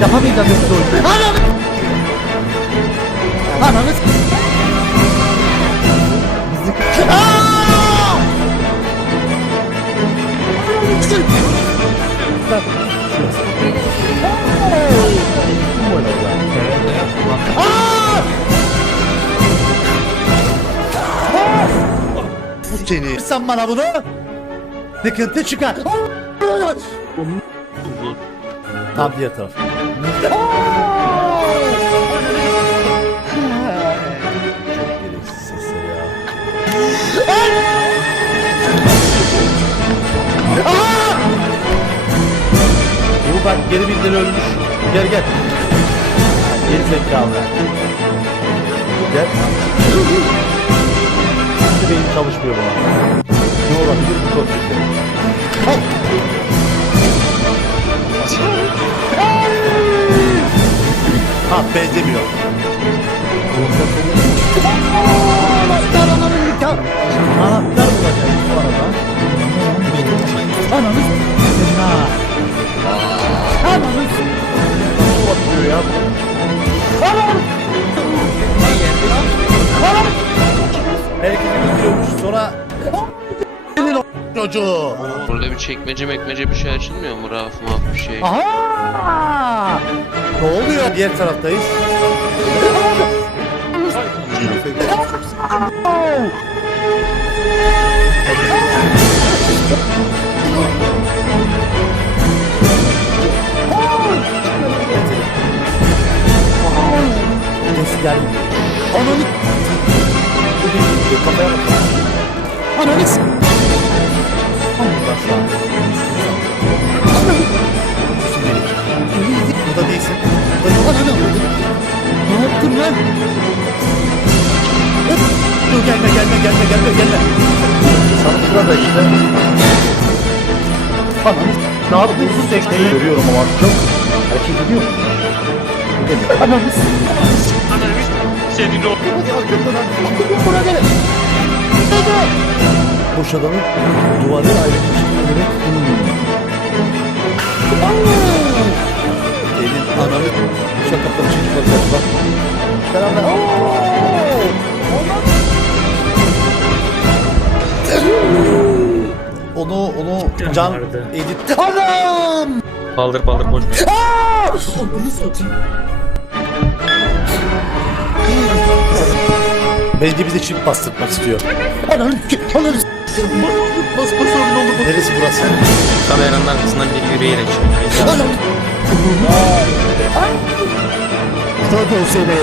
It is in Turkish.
Yapamayacağım yoksa oyunu. Ananı! Ananı! Seni. Sen bana bunu. Sıkıntı çıkar. Tam diğer taraf. Çok. Bu bak geri bildiri ölmüş. Gel gel. Geri zekalı. Gel. Şimdi beyin çalışmıyor bana. Ne olabilir bu konuşuyor. Hop. Benzemiyor. Anahtar ananın nikah. Anahtar bulacağız bu arada. Ananı s**tin ha. Ananı s**tin. Nasıl bakıyor ya bu? Anam! Anam! Herkesi götürüyormuş sonra senin o çocuğu. Burada bir çekmece mekmece bir şey açılmıyor mu? Raf maf bir şey. Aha! Ne oluyor? Diğer taraftayız. Ses geldi. Ananı kafaya bak. Ananı s- gelme gelme gelme gelme. Sana şurada işte. Ananı ne yapıyorsun sen? Görüyorum ama çok hareket ediyor. Ananı s- Senin o. Buna gelin. Boş adamın duvarı ayrılmış. Evet. Elin ananı şaka çekip bakacak bak. Beraber. Onu can edit. Anam! Paldır paldır boş ver. Bence bize çift bastırmak istiyor. Ananı ananı Bas bas ananı Neresi burası? Kameranın arkasından biri yürüyerek çıkıyor. Anam. Tabii seni.